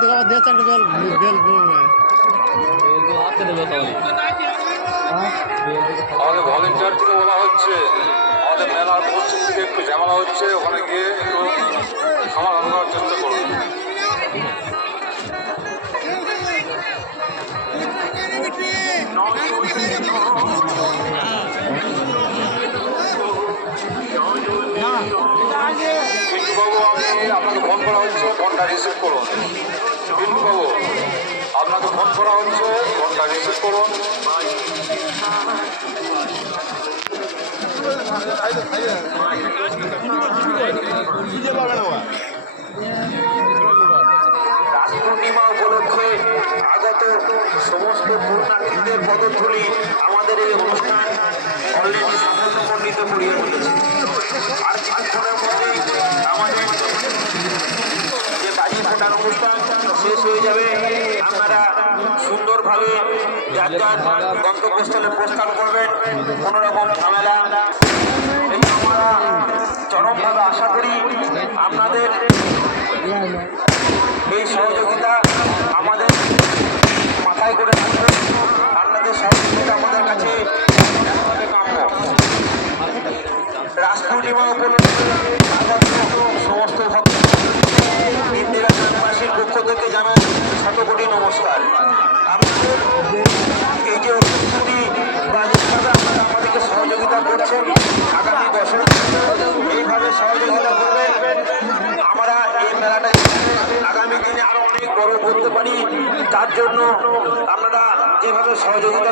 তোকে আবার দিয়ে চাকরি বেল বেল আমাদের ভলেন্টিয়ার থেকে বলা হচ্ছে আমাদের মেলার পশ্চিম দিকে একটু ঝামেলা হচ্ছে, ওখানে গিয়ে একটু সমাধান করার চেষ্টা করুন। পিন্টুবাবু, আপনাকে ফোন করা হচ্ছে, ফোনটা রিসিভ করুন। পিন্টুবাবু, আপনাকে ফোন করা হচ্ছে, ফোনটা রিসিভ করুন। রাস পূর্ণিমা উপলক্ষে আগত সমস্ত পুণ্যার্থীদের পদধূলি আমাদের এই অনুষ্ঠান অলরেডি সাফল্যমণ্ডিত করিয়ে তুলেছে। আর কিছুক্ষণের মধ্যেই আমাদের যে বাজি ফোটার অনুষ্ঠান শেষ হয়ে যাবে। আপনারা সুন্দরভাবে যার যার গন্তব্যস্থলে প্রস্থান করবেন, কোনো রকম ঝামেলা। আমরা চরমভাবে আশা করি আপনাদের এই সহযোগিতা আমাদের মাথায় করে থাকবেন। আপনাদের সহযোগিতা আমাদের কাছে কাম্য। রাস পূর্ণিমা উপলক্ষে সমস্ত ভক্ত ইন্দিরা গ্রামবাসীর পক্ষ থেকে জানাই শতকোটি নমস্কার। আপনাদের এই যে অনুষ্ঠানটি বা যেভাবে আপনারা আমাদেরকে সহযোগিতা করছেন, আগামী বছর এইভাবে সহযোগিতা করবেন। আমরা এই মেলাটা আগামী দিনে আরো অনেক বড় করতে পারি, তার জন্য আপনারা যেভাবে সহযোগিতা